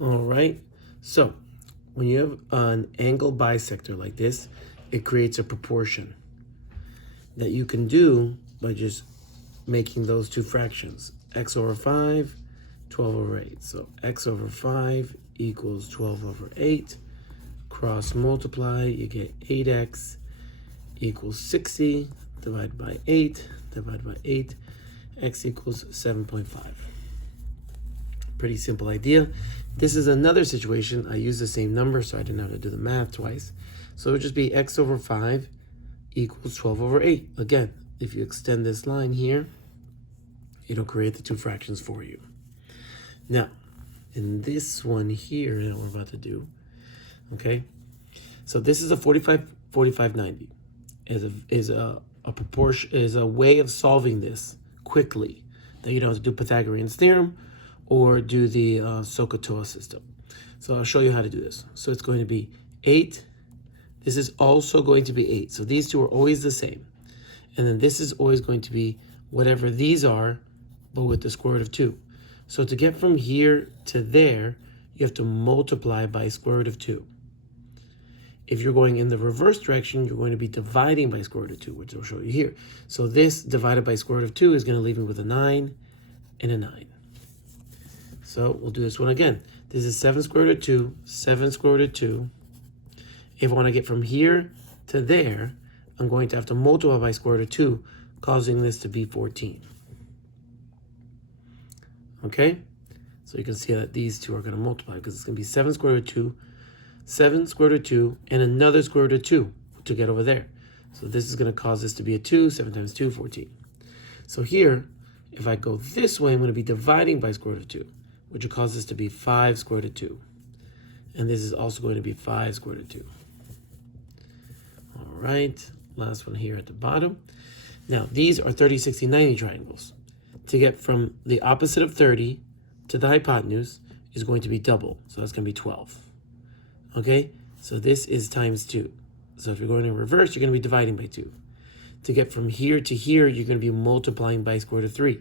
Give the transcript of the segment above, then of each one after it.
All right. So when you have an angle bisector like this, it creates a proportion that you can do by just making those two fractions. X over 5, 12 over 8. So x over 5 equals 12 over 8. Cross multiply, you get 8x equals 60. Divided by 8. Divided by 8. X equals 7.5. Pretty simple idea. This is another situation. I use the same number, so I didn't have to do the math twice. So it would just be x over 5 equals 12 over 8. Again, if you extend this line here, it'll create the two fractions for you. Now, in this one here that we're about to do, okay, so this is a 45, 45, 90. Is a proportion, is a way of solving this quickly that you don't have to do Pythagorean theorem or do the soh-cah-toa system. So I'll show you how to do this. So it's going to be 8. This is also going to be 8. So these two are always the same. And then this is always going to be whatever these are, but with the square root of 2. So to get from here to there, you have to multiply by square root of 2. If you're going in the reverse direction, you're going to be dividing by square root of 2, which I'll show you here. So this divided by square root of 2 is going to leave me with a 9 and a 9. So we'll do this one again. This is 7 square root of 2, 7 square root of 2. If I want to get from here to there, I'm going to have to multiply by square root of 2, causing this to be 14. Okay? So you can see that these two are going to multiply because it's going to be 7 square root of 2, 7 square root of 2, and another square root of 2 to get over there. So this is going to cause this to be a 2. 7 times 2, 14. So here, if I go this way, I'm going to be dividing by square root of 2, which will cause this to be 5 square root of 2. And this is also going to be 5 square root of 2. All right, last one here at the bottom. Now, these are 30, 60, 90 triangles. To get from the opposite of 30 to the hypotenuse is going to be double. So that's going to be 12. Okay, so this is times 2. So if you're going in reverse, you're going to be dividing by 2. To get from here to here, you're going to be multiplying by square root of 3.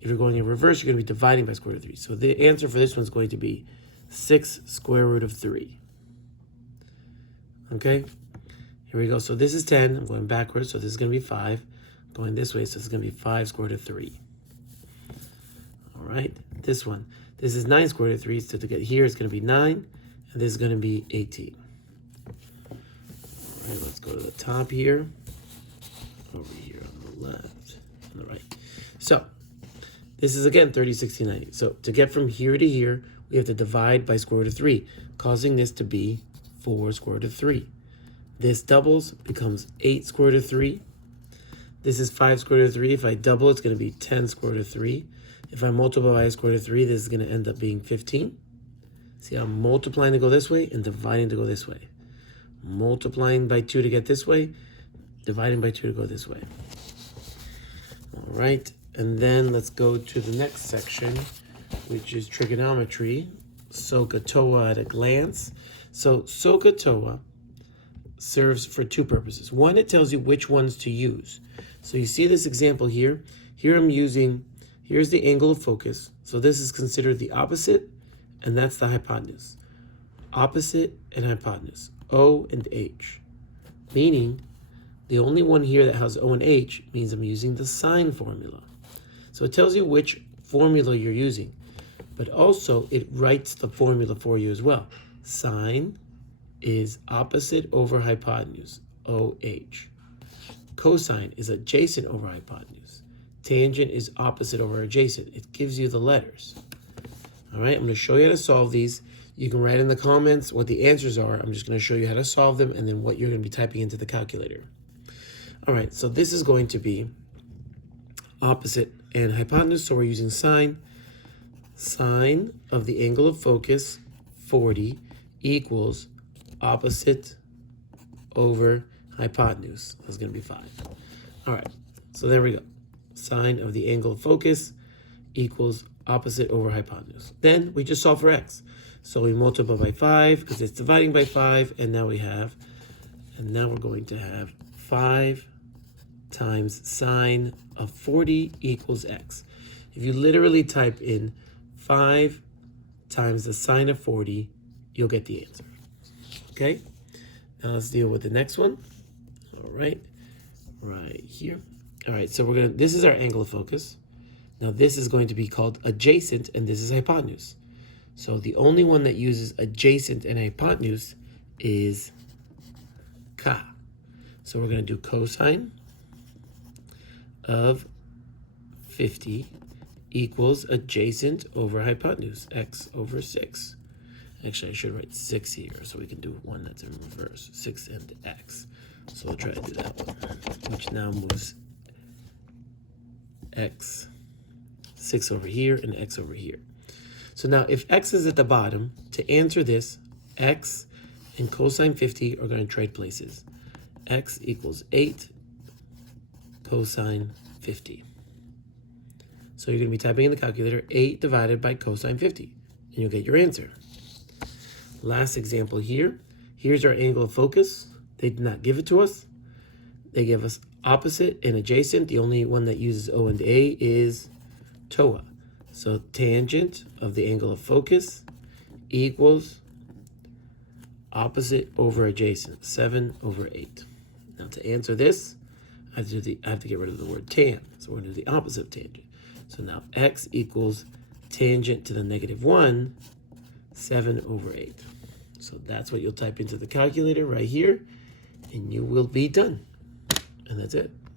If you're going in reverse, you're going to be dividing by square root of 3. So the answer for this one is going to be 6 square root of 3. Okay, here we go. So this is 10. I'm going backwards, so this is going to be 5. Going this way, so this is going to be 5 square root of 3. All right, this one. This is 9 square root of 3, so to get here, it's going to be 9, and this is going to be 18. All right, let's go to the top here. Over here on the left, on the right. So this is, again, 30, 60, 90. So to get from here to here, we have to divide by square root of 3, causing this to be 4 square root of 3. This doubles, becomes 8 square root of 3. This is 5 square root of 3. If I double, it's going to be 10 square root of 3. If I multiply by square root of 3, this is going to end up being 15. See, I'm multiplying to go this way and dividing to go this way. Multiplying by 2 to get this way, dividing by 2 to go this way. All right, and then let's go to the next section, which is trigonometry, soh-cah-toa at a glance. So soh-cah-toa serves for two purposes. One, it tells you which ones to use. So you see this example here. Here I'm using, here's the angle of focus. So this is considered the opposite, and that's the hypotenuse. Opposite and hypotenuse, O and H. Meaning, the only one here that has O and H means I'm using the sine formula. So it tells you which formula you're using, but also it writes the formula for you as well. Sine is opposite over hypotenuse, OH. Cosine is adjacent over hypotenuse. Tangent is opposite over adjacent. It gives you the letters. All right, I'm going to show you how to solve these. You can write in the comments what the answers are. I'm just going to show you how to solve them and then what you're going to be typing into the calculator. All right, so this is going to be opposite and hypotenuse, so we're using sine. Sine of the angle of focus, 40, equals opposite over hypotenuse. That's going to be 5. All right, so there we go. Sine of the angle of focus equals opposite over hypotenuse. Then we just solve for x. So we multiply by 5 because it's dividing by 5, and now we're going to have 5 times sine of 40 equals x. If you literally type in 5 times the sine of 40, you'll get the answer. Okay? Now let's deal with the next one. All right. Right here. All right, so this is our angle of focus. Now this is going to be called adjacent, and this is hypotenuse. So the only one that uses adjacent and hypotenuse is ka. So we're going to do cosine of 50 equals adjacent over hypotenuse, x over 6. Actually, I should write 6 here, so we can do one that's in reverse, 6 and x. So we'll try to do that one, which now moves x, 6 over here, and x over here. So now if x is at the bottom, to answer this, x and cosine 50 are going to trade places. X equals 8 cosine 50. So you're going to be typing in the calculator 8 divided by cosine 50, and you'll get your answer. Last example here. Here's our angle of focus. They did not give it to us. They give us opposite and adjacent. The only one that uses O and A is TOA. So tangent of the angle of focus equals opposite over adjacent, 7 over 8. Now to answer this, I have to get rid of the word tan. So we're going to do the opposite of tangent. So now x equals tangent to the -1, 7 over 8. So that's what you'll type into the calculator right here, and you will be done. And that's it.